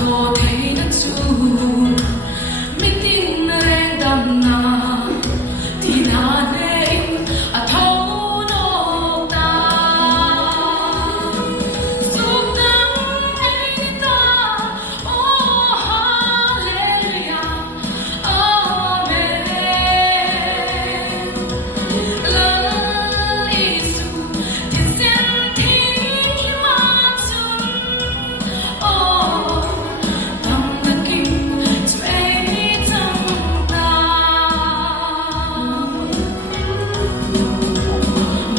thọ thấy đất chu mi tin reng đam na thì na nên thâu nô ta giúp đắng ấy ta oh hallelujah amen lời Giêsu thiên sen thiên ma chun oh tâm đất kinh chúa ấy trong ta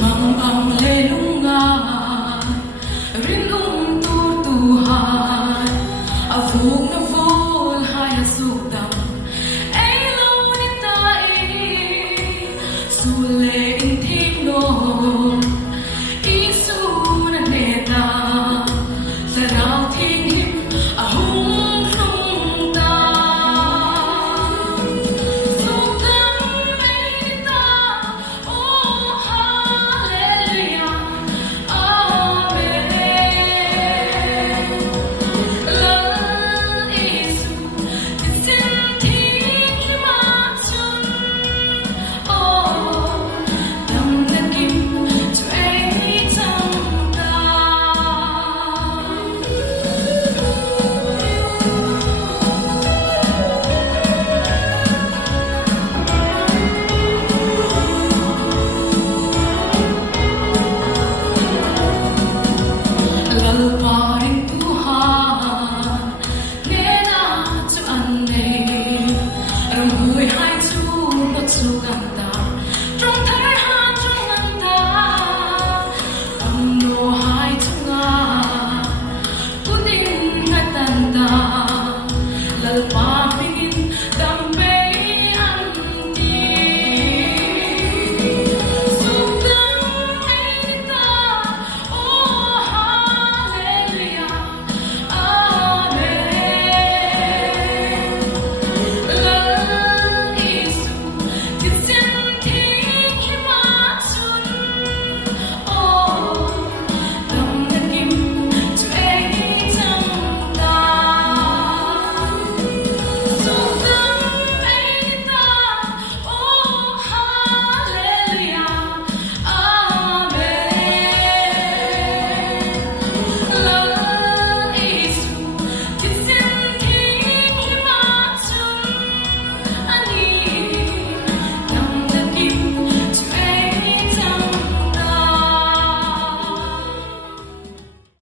mang bằng lê lung ngà rin tu Tuhan aku